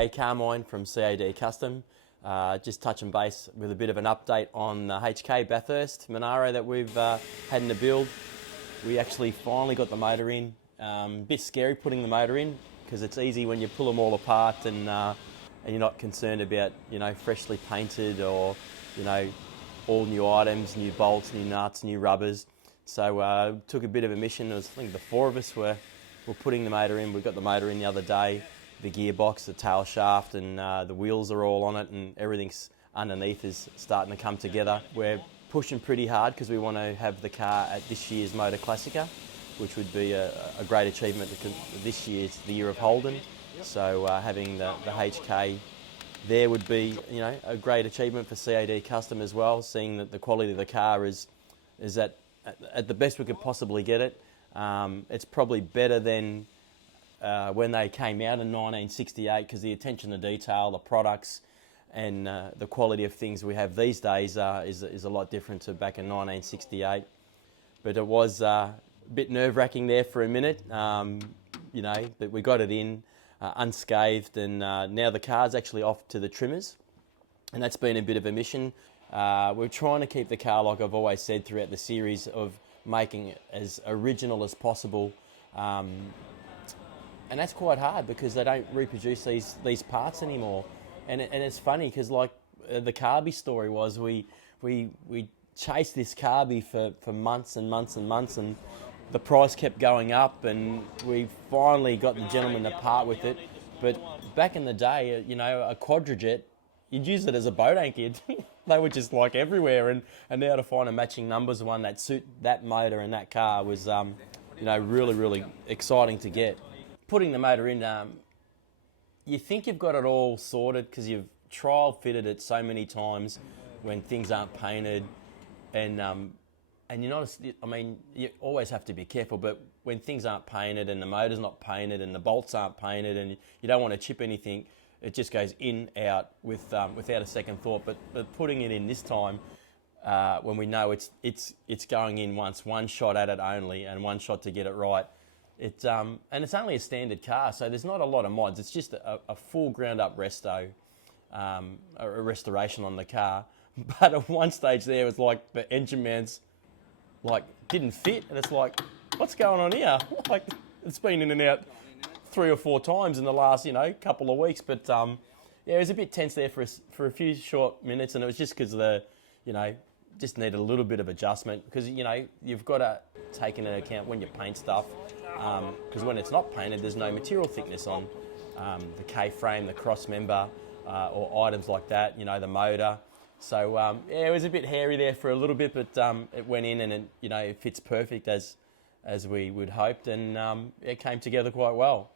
G'day, Carmine from CAD Custom. Just touching base with a bit of an update on the HK Bathurst Monaro that we've had in the build. We actually finally got the motor in. A bit scary putting the motor in because it's easy when you pull them all apart and you're not concerned about, freshly painted or, all new items, new bolts, new nuts, new rubbers. So took a bit of a mission. I think the four of us were putting the motor in. We got the motor in the other day. The gearbox, the tail shaft, and the wheels are all on it, and everything's underneath is starting to come together. We're pushing pretty hard because we want to have the car at this year's Motor Classica, which would be a great achievement because this year's the year of Holden. So having the HK there would be, a great achievement for CAD Custom as well. Seeing that the quality of the car is at the best we could possibly get it. It's probably better than when they came out in 1968 because the attention to detail, the products and the quality of things we have these days is a lot different to back in 1968. But it was a bit nerve-wracking there for a minute, but we got it in unscathed, and now the car's actually off to the trimmers, and that's been a bit of a mission. We're trying to keep the car, like I've always said throughout the series, of making it as original as possible. And that's quite hard because they don't reproduce these parts anymore. And it's funny because like the Carby story was, we chased this Carby for months and months and months, and the price kept going up, and we finally got the gentleman to part with it. But back in the day, a quadrajet, you'd use it as a boat anchor. They were just like everywhere, and now to find a matching numbers one that suit that motor and that car was really, really exciting to get. Putting the motor in, you think you've got it all sorted because you've trial fitted it so many times when things aren't painted, and you're not. You always have to be careful. But when things aren't painted and the motor's not painted and the bolts aren't painted and you don't want to chip anything, it just goes in out without a second thought. But putting it in this time, when we know it's going in once, one shot at it only, and one shot to get it right. And it's only a standard car, so there's not a lot of mods. It's just a full ground-up resto, a restoration on the car. But at one stage there, it was like the engine man's didn't fit, and it's like, what's going on here? Like, it's been in and out 3 or 4 times in the last couple of weeks. But it was a bit tense there for a few short minutes, and it was just because just needed a little bit of adjustment because you've got to take into account when you paint stuff. Because when it's not painted, there's no material thickness on the K-frame, the cross member, or items like that, the motor. So it was a bit hairy there for a little bit, but it went in and it fits perfect as we would hoped, and it came together quite well.